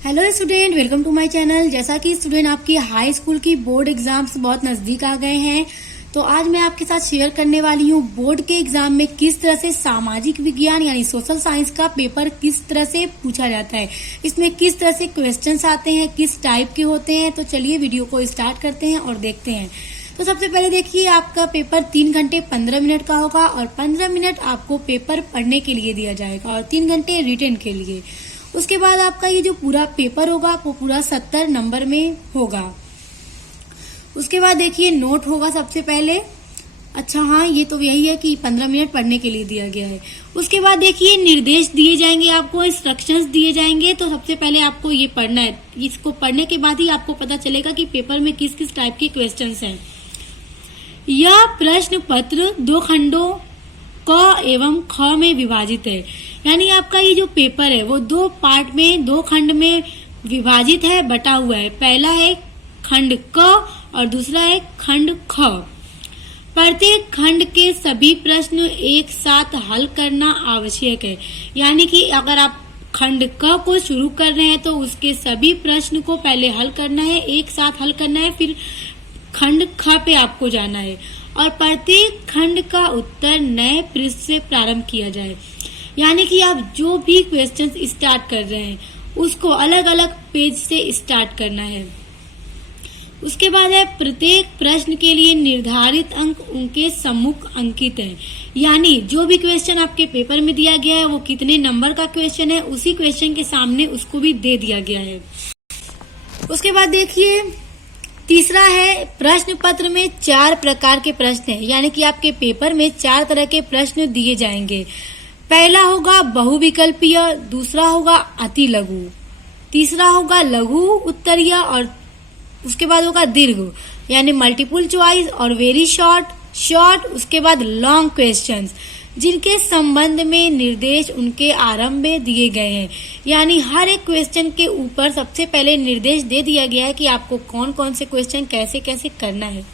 Hello student, welcome to my channel. जैसा कि student आपकी हाई स्कूल की बोर्ड एग्जाम्स बहुत नजदीक आ गए हैं, तो आज मैं आपके साथ शेयर करने वाली हूँ बोर्ड के एग्जाम में किस तरह से सामाजिक विज्ञान यानी सोशल साइंस का पेपर किस तरह से पूछा जाता है, इसमें किस तरह से क्वेश्चंस आते हैं, किस टाइप के होते हैं। तो चलिए वीडियो को स्टार्ट करते हैं और देखते हैं। तो सबसे पहले देखिए, आपका पेपर 3 घंटे 15 मिनट का होगा और 15 मिनट आपको पेपर पढ़ने के लिए दिया जाएगा और 3 घंटे रिटन के लिए। उसके बाद आपका ये जो पूरा पेपर होगा वो पूरा 70 नंबर में होगा। उसके बाद देखिए नोट होगा सबसे पहले। अच्छा हाँ, ये तो यही है कि 15 मिनट पढ़ने के लिए दिया गया है। उसके बाद देखिए निर्देश दिए जाएंगे, आपको इंस्ट्रक्शंस दिए जाएंगे। तो सबसे पहले आपको ये पढ़ना है। इसको पढ़ने के बाद ही आपको पता चलेगा कि पेपर में किस किस टाइप के क्वेश्चंस हैं। यह प्रश्न पत्र 2 खंडों क एवं ख में विभाजित है, यानी आपका ये जो पेपर है वो 2 पार्ट में 2 खंड में विभाजित है, बटा हुआ है। पहला है खंड क और दूसरा है खंड ख। प्रत्येक खंड के सभी प्रश्न एक साथ हल करना आवश्यक है, यानी कि अगर आप खंड क को शुरू कर रहे हैं तो उसके सभी प्रश्न को पहले हल करना है, एक साथ हल करना है, फिर खंड ख पे आपको जाना है। और प्रत्येक खंड का उत्तर नए पृष्ठ से प्रारंभ किया जाए, यानी कि आप जो भी क्वेश्चंस स्टार्ट कर रहे हैं उसको अलग अलग पेज से स्टार्ट करना है। उसके बाद है प्रत्येक प्रश्न के लिए निर्धारित अंक उनके सम्मुख अंकित है, यानी जो भी क्वेश्चन आपके पेपर में दिया गया है वो कितने नंबर का क्वेश्चन है उसी क्वेश्चन के सामने उसको भी दे दिया गया है। उसके बाद देखिए तीसरा है प्रश्न पत्र में 4 प्रकार के प्रश्न हैं, यानी कि आपके पेपर में 4 तरह के प्रश्न दिए जाएंगे। पहला होगा बहुविकल्पीय, दूसरा होगा अति लघु, तीसरा होगा लघु उत्तरीय और उसके बाद होगा दीर्घ यानी मल्टीपल चॉइस और वेरी शॉर्ट। उसके बाद लॉन्ग क्वेश्चंस जिनके संबंध में निर्देश उनके आरंभ में दिए गए हैं, यानी हर एक क्वेश्चन के ऊपर सबसे पहले निर्देश दे दिया गया है कि आपको कौन कौन से क्वेश्चन कैसे कैसे करना है।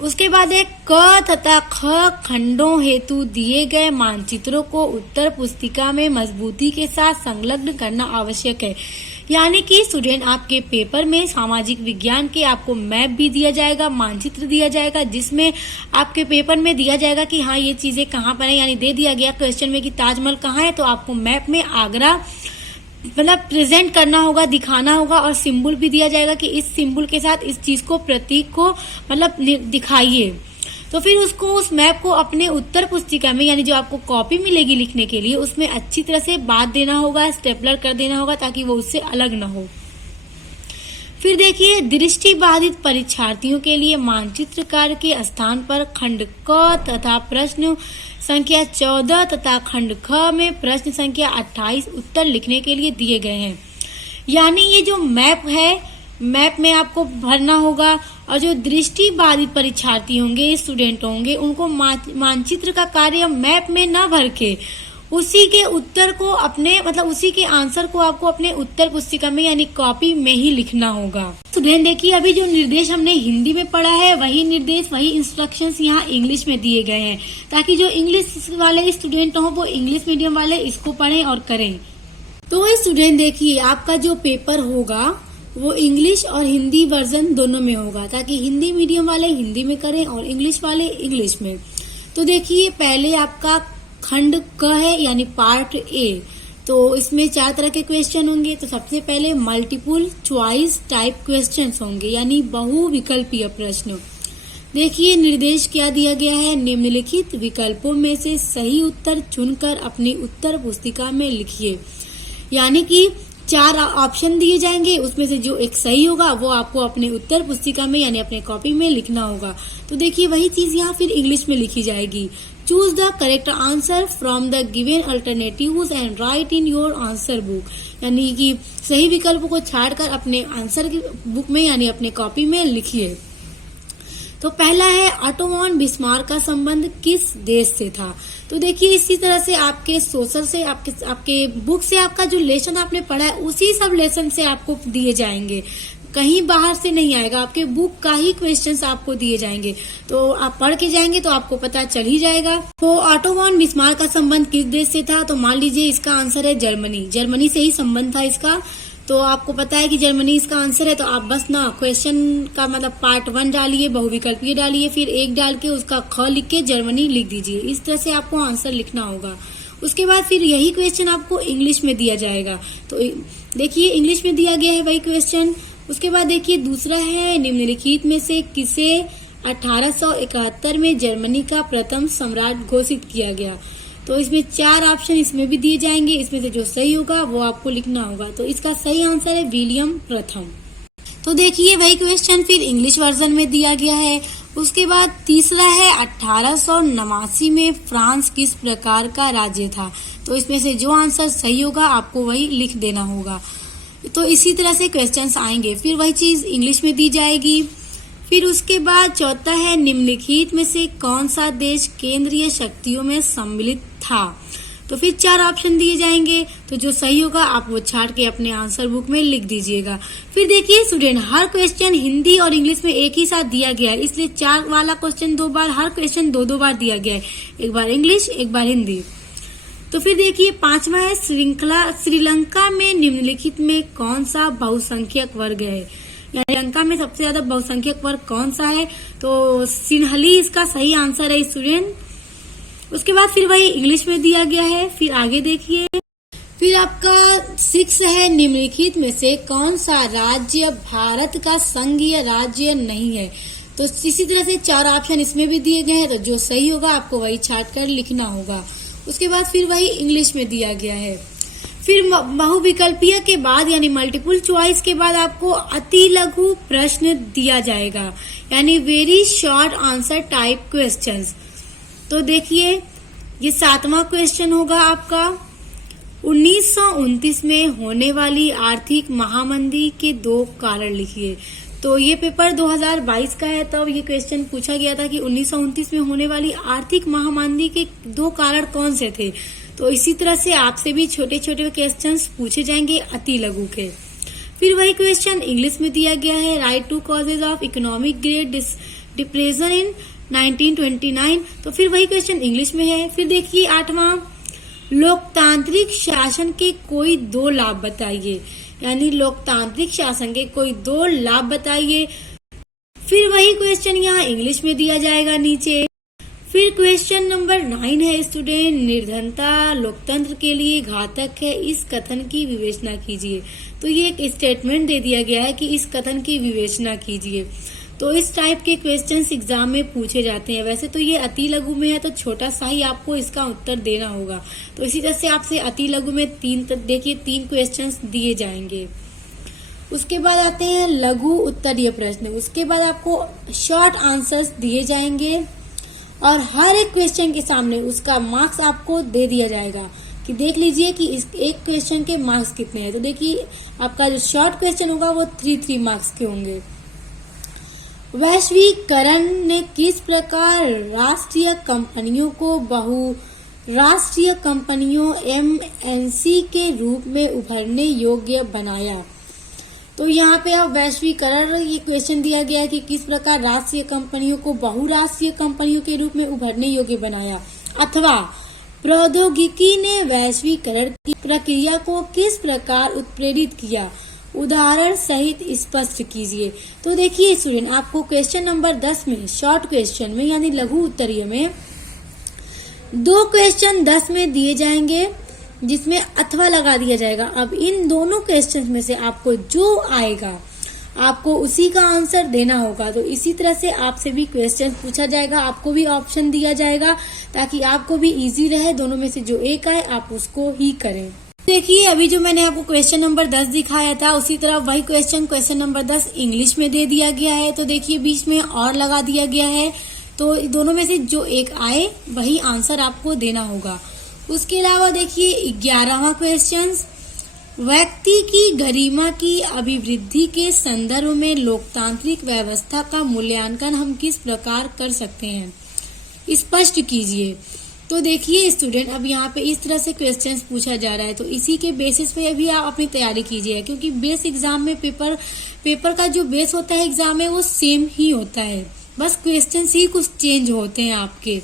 उसके बाद है क तथा ख खंडों हेतु दिए गए मानचित्रों को उत्तर पुस्तिका में मजबूती के साथ संलग्न करना आवश्यक है, यानी कि स्टूडेंट आपके पेपर में सामाजिक विज्ञान के आपको मैप भी दिया जाएगा, मानचित्र दिया जाएगा, जिसमें आपके पेपर में दिया जाएगा कि हाँ ये चीजें कहाँ पर है, यानी दे दिया गया क्वेश्चन में कि ताजमहल कहाँ है तो आपको मैप में आगरा मतलब प्रेजेंट करना होगा, दिखाना होगा और सिंबल भी दिया जाएगा कि इस सिंबल के साथ इस चीज को प्रतीक को मतलब दिखाइए। तो फिर उसको उस मैप को अपने उत्तर पुस्तिका में यानी जो आपको कॉपी मिलेगी लिखने के लिए उसमें अच्छी तरह से बांध देना होगा, स्टेपलर कर देना होगा ताकि वो उससे अलग ना हो। फिर देखिए दृष्टिबाधित परीक्षार्थियों के लिए मानचित्र कार्य के स्थान पर खंड क तथा प्रश्न संख्या 14 तथा खंड ख में प्रश्न संख्या 28 उत्तर लिखने के लिए दिए गए हैं, यानी ये जो मैप है मैप में आपको भरना होगा और जो दृष्टिबाधित परीक्षार्थी होंगे स्टूडेंट होंगे उनको मानचित्र का कार्य मैप में न भर के उसी के उत्तर को अपने मतलब उसी के आंसर को आपको अपने उत्तर पुस्तिका में यानी कॉपी में ही लिखना होगा। स्टूडेंट देखिए अभी जो निर्देश हमने हिंदी में पढ़ा है वही निर्देश वही इंस्ट्रक्शंस यहाँ इंग्लिश में दिए गए हैं, ताकि जो इंग्लिश वाले स्टूडेंट हो वो इंग्लिश मीडियम वाले इसको पढ़ें और करें। तो स्टूडेंट देखिए आपका जो पेपर होगा वो इंग्लिश और हिंदी वर्जन दोनों में होगा, ताकि हिंदी मीडियम वाले हिंदी में करें और इंग्लिश वाले इंग्लिश में। तो देखिए पहले आपका खंड क है यानी पार्ट ए, तो इसमें 4 तरह के क्वेश्चन होंगे। तो सबसे पहले मल्टीपल चॉइस टाइप क्वेश्चंस होंगे यानी बहुविकल्पीय प्रश्न। देखिए निर्देश क्या दिया गया है, निम्नलिखित विकल्पों में से सही उत्तर चुनकर अपनी उत्तर पुस्तिका में लिखिए, यानी कि 4 ऑप्शन दिए जाएंगे, उसमें से जो एक सही होगा वो आपको अपने उत्तर पुस्तिका में यानी अपने कॉपी में लिखना होगा। तो देखिए वही चीज यहाँ फिर इंग्लिश में लिखी जाएगी। Choose the correct answer from the given alternatives and right in your answer book, यानी कि सही विकल्प को छाड़कर अपने आंसर की बुक में यानी अपने कॉपी में लिखिए। तो पहला है ऑटो वॉन बिस्मार्क का संबंध किस देश से था। तो देखिए इसी तरह से आपके सोशल से आपके बुक से आपका जो लेसन आपने पढ़ा है उसी सब लेसन से आपको दिए जाएंगे। कहीं बाहर से नहीं आएगा, आपके बुक का ही क्वेश्चंस आपको दिए जाएंगे। तो आप पढ़ के जाएंगे तो आपको पता चल ही जाएगा। तो ऑटो वॉन बिस्मार्क का संबंध किस देश से था? तो मान लीजिए इसका आंसर है जर्मनी। जर्मनी से ही संबंध था इसका, तो आपको पता है कि जर्मनी इसका आंसर है। तो आप बस ना क्वेश्चन का मतलब पार्ट 1 डालिए, बहुविकल्पीय डालिए, फिर 1 डाल के उसका ख लिख के जर्मनी लिख दीजिए। इस तरह से आपको आंसर लिखना होगा। उसके बाद फिर यही क्वेश्चन आपको इंग्लिश में दिया जाएगा। तो देखिए इंग्लिश में दिया गया है वही क्वेश्चन। उसके बाद देखिए दूसरा है, निम्नलिखित में से किसे 1871 में जर्मनी का प्रथम सम्राट घोषित किया गया? तो इसमें 4 ऑप्शन इसमें भी दिए जाएंगे, इसमें से जो सही होगा वो आपको लिखना होगा। तो इसका सही आंसर है विलियम प्रथम। तो देखिए वही क्वेश्चन फिर इंग्लिश वर्जन में दिया गया है। उसके बाद तीसरा है, 1889 में फ्रांस किस प्रकार का राज्य था? तो इसमें से जो आंसर सही होगा आपको वही लिख देना होगा। तो इसी तरह से क्वेश्चंस आएंगे, फिर वही चीज इंग्लिश में दी जाएगी। फिर उसके बाद चौथा है, निम्नलिखित में से कौन सा देश केंद्रीय शक्तियों में सम्मिलित था? तो फिर 4 ऑप्शन दिए जाएंगे, तो जो सही होगा आप वो छाट के अपने आंसर बुक में लिख दीजिएगा। फिर देखिए स्टूडेंट, हर क्वेश्चन हिंदी और इंग्लिश में एक ही साथ दिया गया है, इसलिए 4 वाला क्वेश्चन 2 बार, हर क्वेश्चन 2-2 बार दिया गया है, एक बार इंग्लिश एक बार हिंदी। तो फिर देखिए 5वां है, श्रीलंका में निम्नलिखित में कौन सा बहुसंख्यक वर्ग है? श्रीलंका में सबसे ज्यादा बहुसंख्यक वर्ग कौन सा है? तो सिन्हली इसका सही आंसर है स्टूडेंट। उसके बाद फिर वही इंग्लिश में दिया गया है। फिर आगे देखिए, फिर आपका 6 है, निम्नलिखित में से कौन सा राज्य भारत का संघीय राज्य नहीं है? तो इसी तरह से 4 ऑप्शन इसमें भी दिए गए हैं, तो जो सही होगा आपको वही छाट कर लिखना होगा। उसके बाद फिर वही इंग्लिश में दिया गया है। फिर बहुविकल्पीय के बाद यानी मल्टीपल चॉइस के बाद आपको अति लघु प्रश्न दिया जाएगा, यानी very short answer type questions. तो देखिए ये 7वां क्वेश्चन होगा आपका, 1929 में होने वाली आर्थिक महामंदी के 2 कारण लिखिए। तो ये पेपर 2022 का है, तब ये क्वेश्चन पूछा गया था कि 1929 में होने वाली आर्थिक महामंदी के 2 कारण कौन से थे। तो इसी तरह से आपसे भी छोटे छोटे क्वेश्चंस पूछे जाएंगे अति लघु के। फिर वही क्वेश्चन इंग्लिश में दिया गया है, write two causes of economic great depression in 1929। तो फिर वही क्वेश्चन इंग्लिश में है। फिर देखिए 8वां, लोकतांत्रिक शासन के कोई 2 लाभ बताइए, यानी लोकतांत्रिक शासन के कोई 2 लाभ बताइए। फिर वही क्वेश्चन यहाँ इंग्लिश में दिया जाएगा नीचे। फिर क्वेश्चन नंबर 9 है स्टूडेंट, निर्धनता लोकतंत्र के लिए घातक है, इस कथन की विवेचना कीजिए। तो ये एक स्टेटमेंट दे दिया गया है कि इस कथन की विवेचना कीजिए। तो इस टाइप के क्वेश्चंस एग्जाम में पूछे जाते हैं। वैसे तो ये अति लघु में है, तो छोटा सा ही आपको इसका उत्तर देना होगा। तो इसी तरह से आपसे अति लघु में 3 क्वेश्चंस दिए जाएंगे। उसके बाद आते हैं लघु उत्तरीय प्रश्न। उसके बाद आपको शॉर्ट आंसर्स दिए जाएंगे और हर एक क्वेश्चन के सामने उसका मार्क्स आपको दे दिया जाएगा कि देख लीजिए कि इस एक क्वेश्चन के मार्क्स कितने हैं। तो देखिए आपका जो शॉर्ट क्वेश्चन होगा वो 3 मार्क्स के होंगे। वैश्वीकरण ने किस प्रकार राष्ट्रीय कंपनियों को बहुराष्ट्रीय कंपनियों MNC के रूप में उभरने योग्य बनाया? तो यहाँ पे अब वैश्वीकरण ये क्वेश्चन दिया गया है कि किस प्रकार राष्ट्रीय कंपनियों को बहुराष्ट्रीय कंपनियों के रूप में उभरने योग्य बनाया, अथवा प्रौद्योगिकी ने वैश्वीकरण की प्रक्रिया को किस प्रकार उत्प्रेरित किया, उदाहरण सहित स्पष्ट कीजिए। तो देखिए स्टूडेंट, आपको क्वेश्चन नंबर 10 में शॉर्ट क्वेश्चन में यानी लघु उत्तरीय में 2 क्वेश्चन 10 में दिए जाएंगे जिसमें अथवा लगा दिया जाएगा। अब इन दोनों क्वेश्चन में से आपको जो आएगा आपको उसी का आंसर देना होगा। तो इसी तरह से आपसे भी क्वेश्चन पूछा जाएगा, आपको भी ऑप्शन दिया जाएगा ताकि आपको भी इजी रहे। दोनों में से जो एक आए आप उसको ही करें। देखिए अभी जो मैंने आपको क्वेश्चन नंबर 10 दिखाया था उसी तरह वही क्वेश्चन नंबर 10 इंग्लिश में दे दिया गया है। तो देखिए बीच में और लगा दिया गया है, तो दोनों में से जो एक आए वही आंसर आपको देना होगा। उसके अलावा देखिए 11वां क्वेश्चन, व्यक्ति की गरिमा की अभिवृद्धि के संदर्भ में लोकतांत्रिक व्यवस्था का मूल्यांकन हम किस प्रकार कर सकते हैं, स्पष्ट कीजिए। तो देखिए स्टूडेंट, अब यहाँ पे इस तरह से क्वेश्चंस पूछा जा रहा है, तो इसी के बेसिस पे अभी आप अपनी तैयारी कीजिए, क्योंकि बेस एग्जाम में पेपर का जो बेस होता है एग्जाम में वो सेम ही होता है, बस क्वेश्चंस ही कुछ चेंज होते हैं आपके।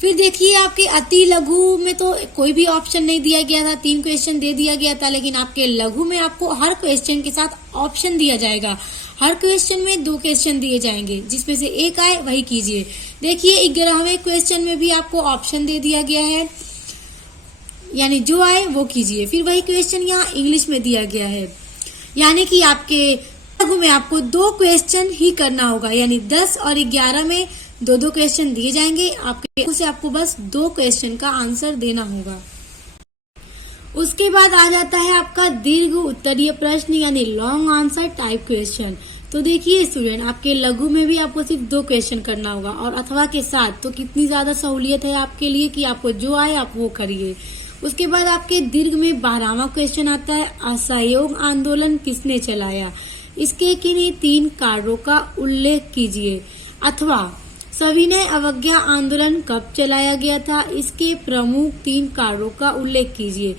फिर देखिए आपके अति लघु में तो कोई भी ऑप्शन नहीं दिया गया था, 3 क्वेश्चन दे दिया गया था, लेकिन आपके लघु में आपको हर क्वेश्चन के साथ ऑप्शन दिया जाएगा। हर क्वेश्चन में 2 क्वेश्चन दिए जाएंगे, जिसमें से एक आए वही कीजिए। देखिए 11वें क्वेश्चन में भी आपको ऑप्शन दे दिया गया है, यानी जो आए वो कीजिए। फिर वही क्वेश्चन यहाँ इंग्लिश में दिया गया है, यानी कि आपके लघु में आपको 2 क्वेश्चन ही करना होगा, यानी 10 और 11 में 2-2 क्वेश्चन दिए जाएंगे। आपको बस 2 क्वेश्चन का आंसर देना होगा। उसके बाद आ जाता है आपका दीर्घ उत्तरीय प्रश्न, यानी लॉन्ग आंसर टाइप क्वेश्चन। तो देखिए स्टूडेंट, आपके लघु में भी आपको सिर्फ 2 क्वेश्चन करना होगा, और अथवा के साथ तो कितनी ज्यादा सहूलियत है आपके लिए कि आपको जो आए आप वो करिए। उसके बाद आपके दीर्घ में 12वां क्वेश्चन आता है, असहयोग आंदोलन किसने चलाया, इसके किन्हीं 3 कार्यों का उल्लेख कीजिए, अथवा सविनय अवज्ञा आंदोलन कब चलाया गया था, इसके प्रमुख 3 कार्यों का उल्लेख कीजिए।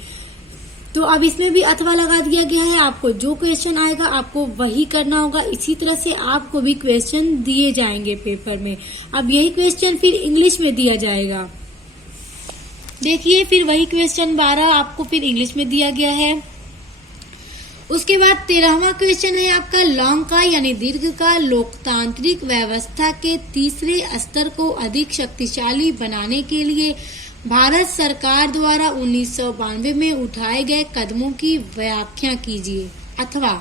तो अब इसमें भी अथवा लगा दिया गया है, आपको जो क्वेश्चन आएगा आपको वही करना होगा। इसी तरह से आपको भी क्वेश्चन दिए जाएंगे पेपर में। अब यही क्वेश्चन फिर इंग्लिश में दिया जाएगा। देखिए फिर वही क्वेश्चन 12 आपको फिर इंग्लिश में दिया गया है। उसके बाद 13वां क्वेश्चन है आपका लॉन्ग का, यानी दीर्घ का, लोकतांत्रिक व्यवस्था के तीसरे स्तर को अधिक शक्तिशाली बनाने के लिए भारत सरकार द्वारा 1992 में उठाए गए कदमों की व्याख्या कीजिए, अथवा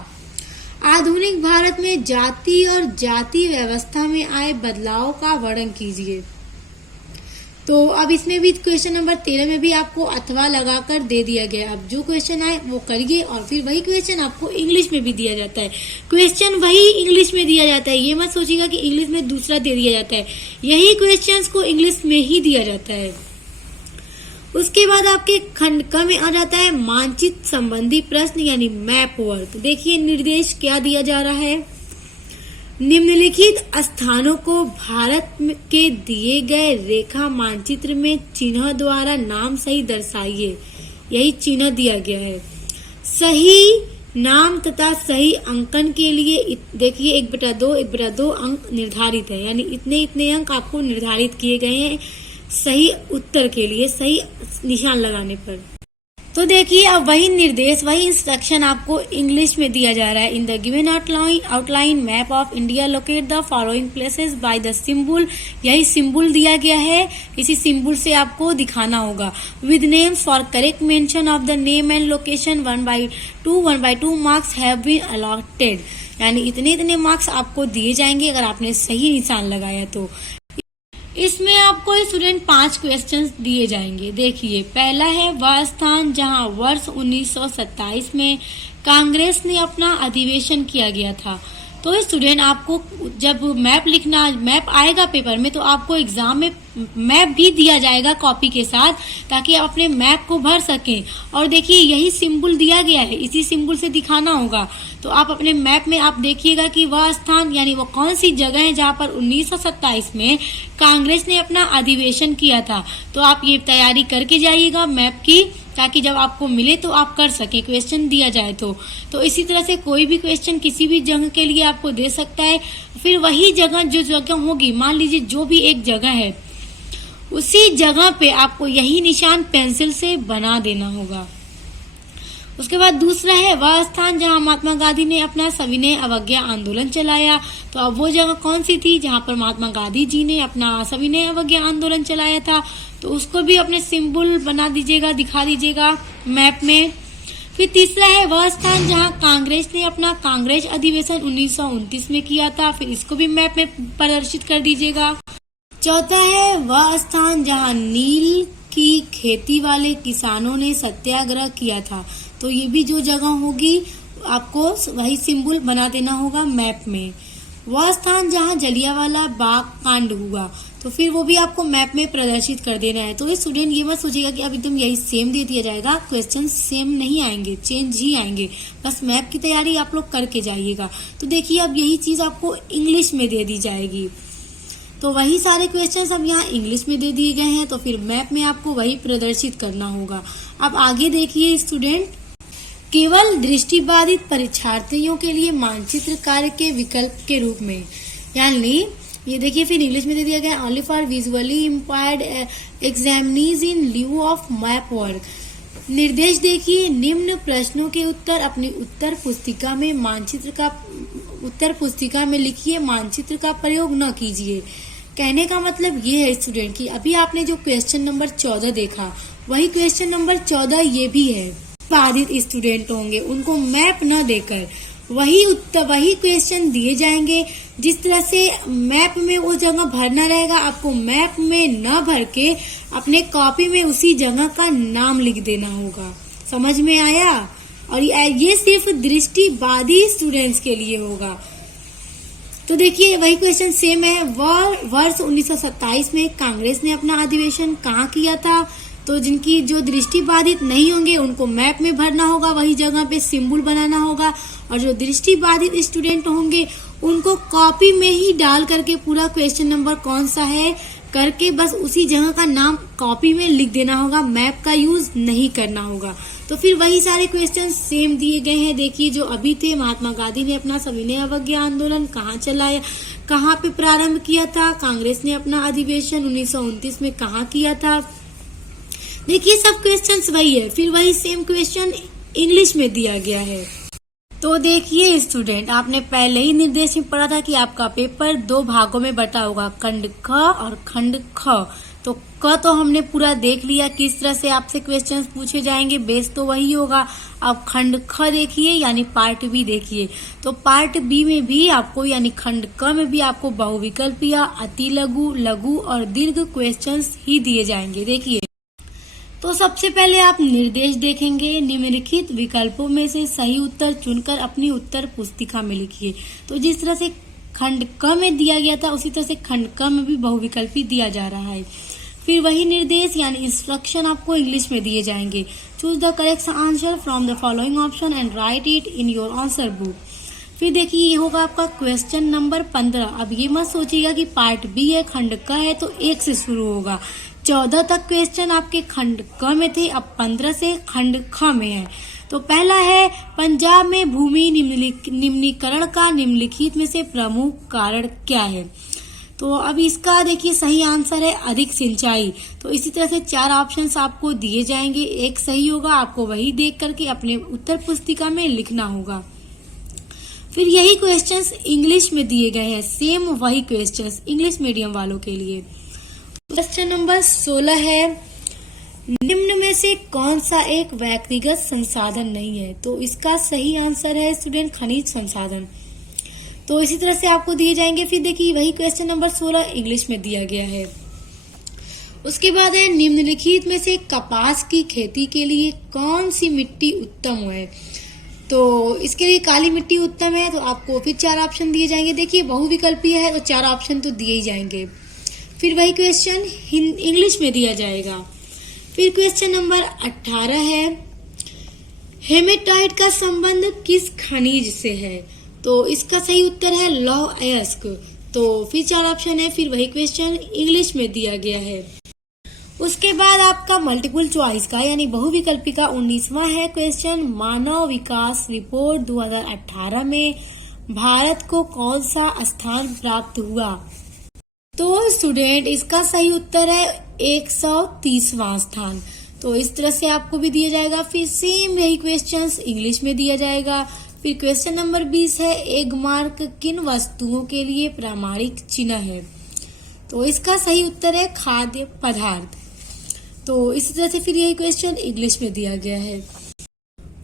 आधुनिक भारत में जाति और जाति व्यवस्था में आए बदलाव का वर्णन कीजिए। तो अब इसमें भी क्वेश्चन नंबर 13 में भी आपको अथवा लगाकर दे दिया गया। अब जो क्वेश्चन आए वो करिए, और फिर वही क्वेश्चन आपको इंग्लिश में भी दिया जाता है। क्वेश्चन वही इंग्लिश में दिया जाता है, ये मत सोचिएगा कि इंग्लिश में दूसरा दे दिया जाता है, यही क्वेश्चंस को इंग्लिश में ही दिया जाता है। उसके बाद आपके खंड क में आ जाता है मानचित्र संबंधी प्रश्न, यानी मैप वर्क। देखिए निर्देश क्या दिया जा रहा है, निम्नलिखित स्थानों को भारत के दिए गए रेखा मानचित्र में चिन्ह द्वारा नाम सही दर्शाइए। यही चिन्ह दिया गया है। सही नाम तथा सही अंकन के लिए देखिए 1/2 अंक निर्धारित है, यानी इतने अंक आपको निर्धारित किए गए हैं सही उत्तर के लिए, सही निशान लगाने पर। तो देखिए अब वही निर्देश, वही इंस्ट्रक्शन आपको इंग्लिश में दिया जा रहा है। In the given outline map of India locate the following places by the symbol. यही सिंबल दिया गया है, इसी सिंबल से आपको दिखाना होगा। With names for correct mention of the name and location 1/2 marks have been allotted, यानी इतने मार्क्स आपको दिए जाएंगे अगर आपने सही निशान लगाया तो। इसमें आपको स्टूडेंट 5 क्वेश्चंस दिए जाएंगे। देखिए पहला है वह स्थान जहां वर्ष 1927 में कांग्रेस ने अपना अधिवेशन किया गया था। तो स्टूडेंट आपको जब मैप आएगा पेपर में, तो आपको एग्जाम में मैप भी दिया जाएगा कॉपी के साथ, ताकि आप अपने मैप को भर सकें। और देखिए यही सिंबल दिया गया है, इसी सिंबल से दिखाना होगा। तो आप अपने मैप में आप देखिएगा कि वह स्थान यानी वो कौन सी जगह है जहां पर 1927 में कांग्रेस ने अपना अधिवेशन किया था। तो आप ये तैयारी करके जाइएगा मैप की, ताकि जब आपको मिले तो आप कर सके, क्वेश्चन दिया जाए तो इसी तरह से कोई भी क्वेश्चन किसी भी जगह के लिए आपको दे सकता है। फिर वही जगह जो जगह होगी, मान लीजिए जो भी एक जगह है, उसी जगह पे आपको यही निशान पेंसिल से बना देना होगा। उसके बाद दूसरा है वह स्थान जहां महात्मा गांधी ने अपना सविनय अवज्ञा आंदोलन चलाया। तो अब वो जगह कौन सी थी जहां पर महात्मा गांधी जी ने अपना सविनय अवज्ञा आंदोलन चलाया था, तो उसको भी अपने सिंबल बना दीजिएगा, दिखा दीजिएगा मैप में। फिर तीसरा है वह स्थान जहां कांग्रेस ने अपना कांग्रेस अधिवेशन 1929 में किया था, फिर इसको भी मैप में प्रदर्शित कर दीजिएगा। चौथा है वह स्थान जहां नील की खेती वाले किसानों ने सत्याग्रह किया था। तो ये भी जो जगह होगी आपको वही सिंबल बना देना होगा मैप में। वह स्थान जहां जलियांवाला बाग कांड हुआ, तो फिर वो भी आपको मैप में प्रदर्शित कर देना है। तो स्टूडेंट ये मत सोचिएगा कि अब एकदम यही सेम दे दिया जाएगा, क्वेश्चन सेम नहीं आएंगे, चेंज ही आएंगे। बस मैप की तैयारी आप लोग करके जाइएगा। तो देखिए अब यही चीज आपको इंग्लिश में दे दी जाएगी। तो वही सारे क्वेश्चंस अब यहाँ इंग्लिश में दे दिए गए हैं, तो फिर मैप में आपको वही प्रदर्शित करना होगा। अब आगे देखिए स्टूडेंट, केवल दृष्टिबाधित परीक्षार्थियों के लिए मानचित्र कार्य के विकल्प के रूप में, यानी ये देखिए फिर इंग्लिश में दे दिया गया only for visually impaired examinees in लिeu of map work. निर्देश देखिए, निम्न प्रश्नों के उत्तर अपनी उत्तर पुस्तिका में लिखिए, मानचित्र का प्रयोग न कीजिए। कहने का मतलब ये है स्टूडेंट कि अभी आपने जो क्वेश्चन नंबर 14 देखा, वही क्वेश्चन नंबर 14 ये भी है। बाधित स्टूडेंट होंगे उनको मैप न देकर वही क्वेश्चन दिए जाएंगे। जिस तरह से मैप में वो जगह भरना रहेगा, आपको मैप में न भर के अपने कॉपी में उसी जगह का नाम लिख देना होगा। समझ में आया? और ये सिर्फ दृष्टिबाधित स्टूडेंट्स के लिए होगा। तो देखिए वही क्वेश्चन सेम है। वर्ष 1927 में कांग्रेस ने अपना अधिवेशन कहाँ किया था? तो जिनकी जो दृष्टिबाधित नहीं होंगे उनको मैप में भरना होगा, वही जगह पे सिंबल बनाना होगा, और जो दृष्टिबाधित स्टूडेंट होंगे उनको कॉपी में ही डाल करके पूरा क्वेश्चन नंबर कौन सा है करके बस उसी जगह का नाम कॉपी में लिख देना होगा, मैप का यूज नहीं करना होगा। तो फिर वही सारे क्वेश्चन सेम दिए गए हैं। देखिए जो अभी थे, महात्मा गांधी ने अपना सविनय अवज्ञा आंदोलन कहाँ चलाया, कहाँ पे प्रारंभ किया था? कांग्रेस ने अपना अधिवेशन 1929 में कहाँ किया था? देखिए सब क्वेश्चंस वही है। फिर वही सेम क्वेश्चन इंग्लिश में दिया गया है। तो देखिए स्टूडेंट, आपने पहले ही निर्देश में पढ़ा था कि आपका पेपर 2 भागों में बटा होगा, खंड ख और खंड ख। तो क तो हमने पूरा देख लिया किस तरह से आपसे क्वेश्चंस पूछे जाएंगे, बेस तो वही होगा। अब खंड ख देखिए, यानी पार्ट बी देखिए। तो पार्ट बी में भी आपको, यानी खंड क में भी आपको बहुविकल्प या अति लघु, लघु और दीर्घ क्वेश्चंस ही दिए जाएंगे। देखिए तो सबसे पहले आप निर्देश देखेंगे, निम्नलिखित विकल्पों में से सही उत्तर चुनकर अपनी उत्तर पुस्तिका में लिखिए। तो जिस तरह से खंड क में दिया गया था उसी तरह से खंड क में भी बहुविकल्पी दिया जा रहा है। फिर वही निर्देश यानी इंस्ट्रक्शन आपको इंग्लिश में दिए जाएंगे। Choose the correct answer from the following option and right it in your answer book. फिर देखिए ये होगा आपका क्वेश्चन नंबर 15। अब ये मत सोचिएगा कि पार्ट बी है, खंड क है तो 1 से शुरू होगा। 14 तक क्वेश्चन आपके खंड क में थे, अब 15 से खंड ख में है। तो पहला है, पंजाब में भूमि निम्नीकरण का निम्नलिखित में से प्रमुख कारण क्या है? तो अब इसका देखिए सही आंसर है अधिक सिंचाई। तो इसी तरह से 4 ऑप्शंस आपको दिए जाएंगे, एक सही होगा, आपको वही देख करके अपने उत्तर पुस्तिका में लिखना होगा। फिर यही क्वेश्चंस इंग्लिश में दिए गए हैं, सेम वही क्वेश्चंस इंग्लिश मीडियम वालों के लिए। क्वेश्चन नंबर 16 है, निम्न में से कौन सा एक व्यक्तिगत संसाधन नहीं है? तो इसका सही आंसर है स्टूडेंट खनिज संसाधन। तो इसी तरह से आपको दिए जाएंगे। फिर देखिए वही क्वेश्चन नंबर 16 इंग्लिश में दिया गया है। उसके बाद है, निम्नलिखित में से कपास की खेती के लिए कौन सी मिट्टी उत्तम है? तो इसके लिए काली मिट्टी उत्तम है। तो आपको फिर 4 ऑप्शन दिए जाएंगे। देखिए बहुविकल्पीय है तो 4 ऑप्शन तो दिए ही जाएंगे। फिर वही क्वेश्चन इंग्लिश में दिया जाएगा। फिर क्वेश्चन नंबर 18 है, हेमेटाइट का संबंध किस खनिज से है? तो इसका सही उत्तर है लौह अयस्क। तो फिर 4 ऑप्शन है। फिर वही क्वेश्चन इंग्लिश में दिया गया है। उसके बाद आपका मल्टीपल चॉइस का यानी बहुविकल्पी का 19वां है क्वेश्चन, मानव विकास रिपोर्ट 2018 में भारत को कौन सा स्थान प्राप्त हुआ? तो स्टूडेंट इसका सही उत्तर है 130वां स्थान। तो इस तरह से आपको भी दिया जाएगा। फिर सेम यही क्वेश्चंस इंग्लिश में दिया जाएगा। फिर क्वेश्चन नंबर 20 है, एग मार्क किन वस्तुओं के लिए प्रामाणिक चिन्ह है? तो इसका सही उत्तर है खाद्य पदार्थ। तो इसी तरह से फिर यही क्वेश्चन इंग्लिश में दिया गया है।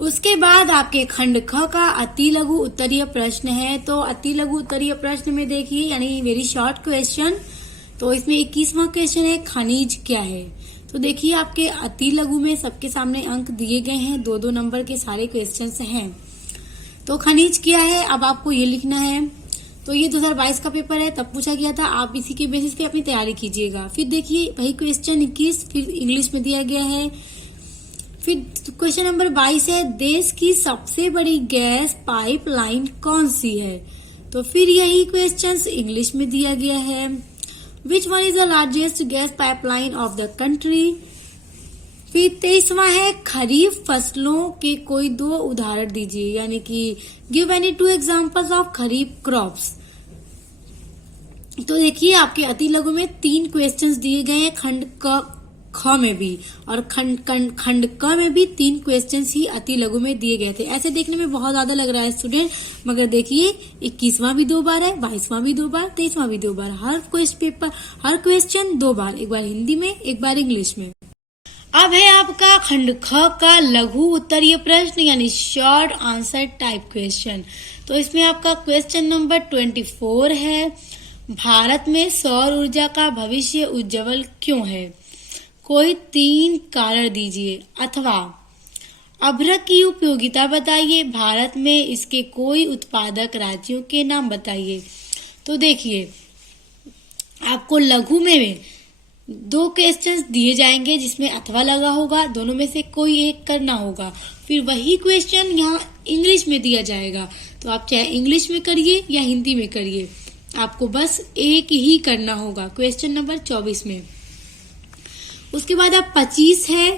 उसके बाद आपके खंड ख का अति लघु उत्तरीय प्रश्न है। तो अति लघु उत्तरीय प्रश्न में देखिए यानी वेरी शॉर्ट क्वेश्चन। तो इसमें 21वां क्वेश्चन है, खनिज क्या है? तो देखिए आपके अति लघु में सबके सामने अंक दिए गए हैं, 2-2 नंबर के सारे क्वेश्चंस हैं। तो खनिज क्या है अब आपको ये लिखना है। तो ये 2022 का पेपर है, तब पूछा गया था। आप इसी के बेसिस पे अपनी तैयारी कीजिएगा। फिर देखिए वही क्वेश्चन 21 फिर इंग्लिश में दिया गया है। फिर क्वेश्चन नंबर 22 है, देश की सबसे बड़ी गैस पाइपलाइन कौन सी है? तो फिर यही क्वेश्चंस इंग्लिश में दिया गया है। Which one is the largest gas pipeline of the country. फिर 23वां है खरीफ फसलों के कोई 2 उदाहरण दीजिए, यानी कि give any 2 examples of kharif crops. तो देखिए आपके अति लघु में 3 क्वेश्चंस दिए गए हैं, खंड ख में भी और खंड क में भी 3 क्वेश्चंस ही अति लघु में दिए गए थे। ऐसे देखने में बहुत ज्यादा लग रहा है स्टूडेंट, मगर देखिए 21वां भी 2 बार है, 22वां भी 2 बार, 23वां भी 2 बार। हर क्वेश्चन 2 बार, एक बार हिंदी में, एक बार इंग्लिश में। अब है आपका खंड ख का लघु उत्तरीय प्रश्न, यानी शॉर्ट आंसर टाइप क्वेश्चन। तो इसमें आपका क्वेश्चन नंबर 24 है, भारत में सौर ऊर्जा का भविष्य उज्जवल क्यों है? कोई 3 कारण दीजिए, अथवा अभ्रक की उपयोगिता बताइए, भारत में इसके कोई उत्पादक राज्यों के नाम बताइए। तो देखिए आपको लघु में 2 क्वेश्चंस दिए जाएंगे जिसमें अथवा लगा होगा, दोनों में से कोई एक करना होगा। फिर वही क्वेश्चन यहाँ इंग्लिश में दिया जाएगा, तो आप चाहे इंग्लिश में करिए या हिंदी में करिए, आपको बस एक ही करना होगा क्वेश्चन नंबर 24 में। उसके बाद आप 25 है,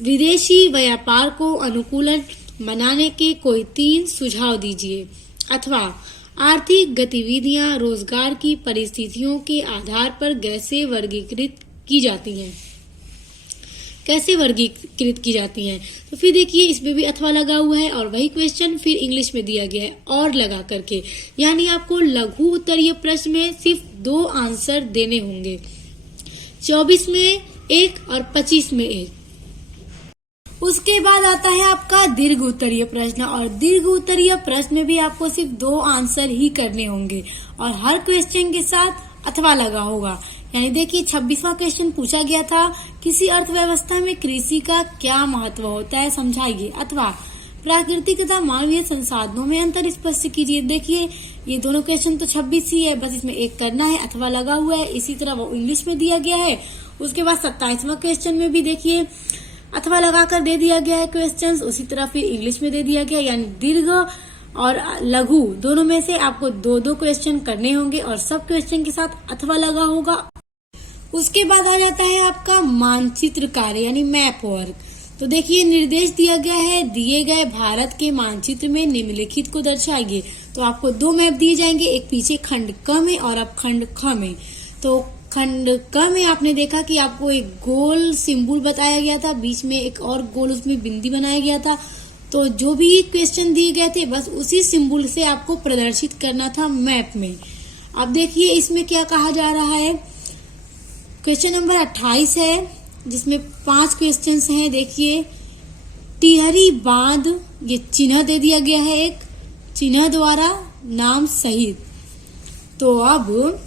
विदेशी व्यापार को अनुकूलन बनाने के कोई 3 सुझाव दीजिए, अथवा आर्थिक गतिविधियां रोजगार की परिस्थितियों के आधार पर कैसे वर्गीकृत की जाती हैं, कैसे वर्गीकृत की जाती हैं। तो फिर देखिए इसमें भी अथवा लगा हुआ है और वही क्वेश्चन फिर इंग्लिश में दिया गया है और लगा करके, यानी आपको लघु उत्तरीय प्रश्न में सिर्फ 2 आंसर देने होंगे, 24 में 1 और 25 में 1। उसके बाद आता है आपका दीर्घ उत्तरीय प्रश्न, और दीर्घ उत्तरीय प्रश्न में भी आपको सिर्फ 2 आंसर ही करने होंगे और हर क्वेश्चन के साथ अथवा लगा होगा। यानी देखिए 26वां क्वेश्चन पूछा गया था, किसी अर्थव्यवस्था में कृषि का क्या महत्व होता है समझाइए, अथवा प्राकृतिक तथा मानवीय संसाधनों में अंतर स्पष्ट कीजिए। देखिए ये दोनों क्वेश्चन तो 26 ही है, बस इसमें एक करना है, अथवा लगा हुआ है, इसी तरह वो इंग्लिश में दिया गया है। उसके बाद 27वां क्वेश्चन में भी देखिए अथवा लगाकर दे दिया गया है क्वेश्चंस, उसी तरह फिर इंग्लिश में दे दिया गया, यानी दीर्घ और लघु दोनों में से आपको 2-2 क्वेश्चन करने होंगे और सब क्वेश्चन के साथ अथवा लगा होगा। उसके बाद आ जाता है आपका मानचित्र कार्य, यानी मैप वर्क। तो देखिए निर्देश दिया गया है, दिए गए भारत के मानचित्र में निम्नलिखित को दर्शाइए। तो आपको 2 मैप दिए जाएंगे, एक पीछे खंड क में और अब खंड ख में। तो खंड क में आपने देखा कि आपको एक गोल सिंबल बताया गया था, बीच में एक और गोल उसमें बिंदी बनाया गया था। तो जो भी क्वेश्चन दिए गए थे बस उसी सिंबल से आपको प्रदर्शित करना था मैप में। अब देखिए इसमें क्या कहा जा रहा है, क्वेश्चन नंबर 28 है जिसमें 5 क्वेश्चंस हैं। देखिए टिहरी बांध, ये चिन्ह दे दिया गया है, एक चिन्ह द्वारा नाम सहित। तो अब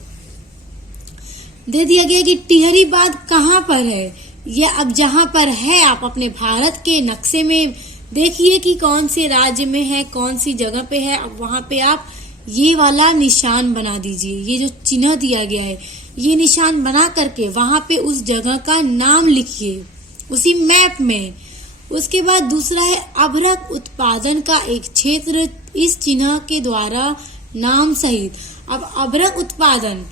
दे दिया गया कि टिहरी बांध कहाँ पर है, ये अब जहां पर है आप अपने भारत के नक्शे में देखिए कि कौन से राज्य में है, कौन सी जगह पे है। अब वहां पे आप ये वाला निशान बना दीजिए, ये जो चिन्ह दिया गया है ये निशान बना करके वहां पे उस जगह का नाम लिखिए उसी मैप में। उसके बाद दूसरा है अभ्रक उत्पादन का एक क्षेत्र इस चिन्ह के द्वारा नाम सहित। अब अभ्रक उत्पादन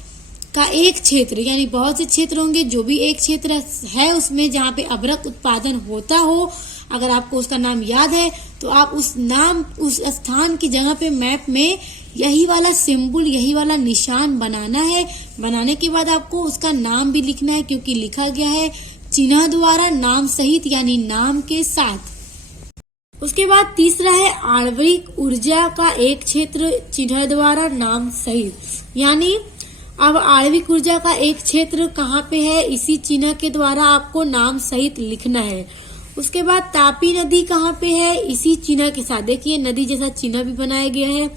का एक क्षेत्र, यानी बहुत से क्षेत्र होंगे, जो भी एक क्षेत्र है उसमें जहाँ पे अभ्रक उत्पादन होता हो, अगर आपको उसका नाम याद है तो आप उस स्थान की जगह पे मैप में यही वाला सिंबल, यही वाला निशान बनाना है। बनाने के बाद आपको उसका नाम भी लिखना है, क्योंकि लिखा गया है चिन्ह द्वारा नाम सहित, यानी नाम के साथ। उसके बाद तीसरा है आणविक ऊर्जा का एक क्षेत्र चिन्ह द्वारा नाम सहित, यानी अब आणविक ऊर्जा का एक क्षेत्र कहाँ पे है, इसी चिन्ह के द्वारा आपको नाम सहित लिखना है। उसके बाद तापी नदी कहाँ पे है, इसी चिन्ह के साथ। देखिए नदी जैसा चिन्ह भी बनाया गया है,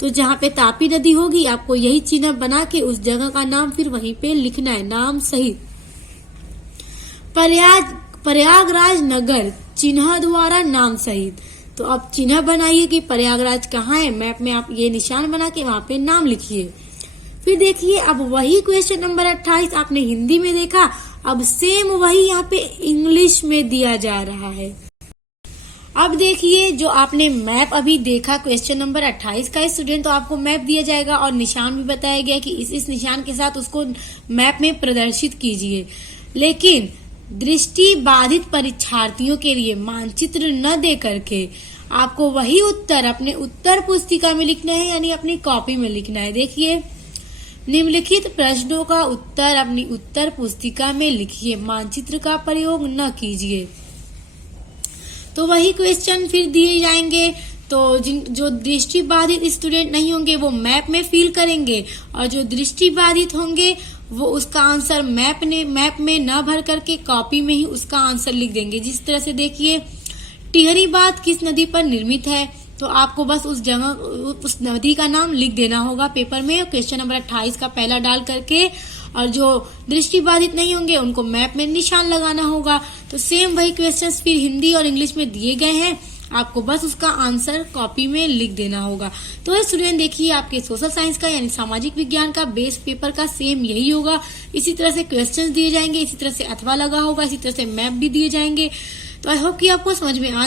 तो जहाँ पे तापी नदी होगी आपको यही चिन्ह बना के उस जगह का नाम फिर वहीं पे लिखना है नाम सहित। प्रयागराज नगर चिन्ह द्वारा नाम सहित। तो अब चिन्ह बनाइए कि प्रयागराज कहाँ है, मैप में आप ये निशान बना के वहां पे नाम लिखिए। फिर देखिए अब वही क्वेश्चन नंबर 28 आपने हिंदी में देखा, अब सेम वही यहाँ पे इंग्लिश में दिया जा रहा है। अब देखिए, जो आपने मैप अभी देखा क्वेश्चन नंबर 28 का स्टूडेंट, तो आपको मैप दिया जाएगा और निशान भी बताया गया कि इस निशान के साथ उसको मैप में प्रदर्शित कीजिए। लेकिन दृष्टि बाधित परीक्षार्थियों के लिए मानचित्र न दे करके आपको वही उत्तर अपने उत्तर पुस्तिका में लिखना है, यानी अपनी कॉपी में लिखना है। देखिए, निम्नलिखित प्रश्नों का उत्तर अपनी उत्तर पुस्तिका में लिखिए, मानचित्र का प्रयोग न कीजिए। तो वही क्वेश्चन फिर दिए जाएंगे। तो जो दृष्टि बाधित स्टूडेंट नहीं होंगे वो मैप में फिल करेंगे, और जो दृष्टि बाधित होंगे वो उसका आंसर मैप में न भर करके कॉपी में ही उसका आंसर लिख देंगे। जिस तरह से देखिए, टिहरी बांध किस नदी पर निर्मित है, तो आपको बस उस नदी का नाम लिख देना होगा पेपर में, क्वेश्चन नंबर 28 का पहला डाल करके। और जो दृष्टि बाधित नहीं होंगे उनको मैप में निशान लगाना होगा। तो सेम वही क्वेश्चंस फिर हिंदी और इंग्लिश में दिए गए हैं, आपको बस उसका आंसर कॉपी में लिख देना होगा। तो स्टूडेंट देखिए, आपके सोशल साइंस का यानी सामाजिक विज्ञान का बेस पेपर का सेम यही होगा। इसी तरह से क्वेश्चंस दिए जाएंगे, इसी तरह से अथवा लगा होगा, इसी तरह से मैप भी दिए जाएंगे। तो आई होप कि आपको समझ में आ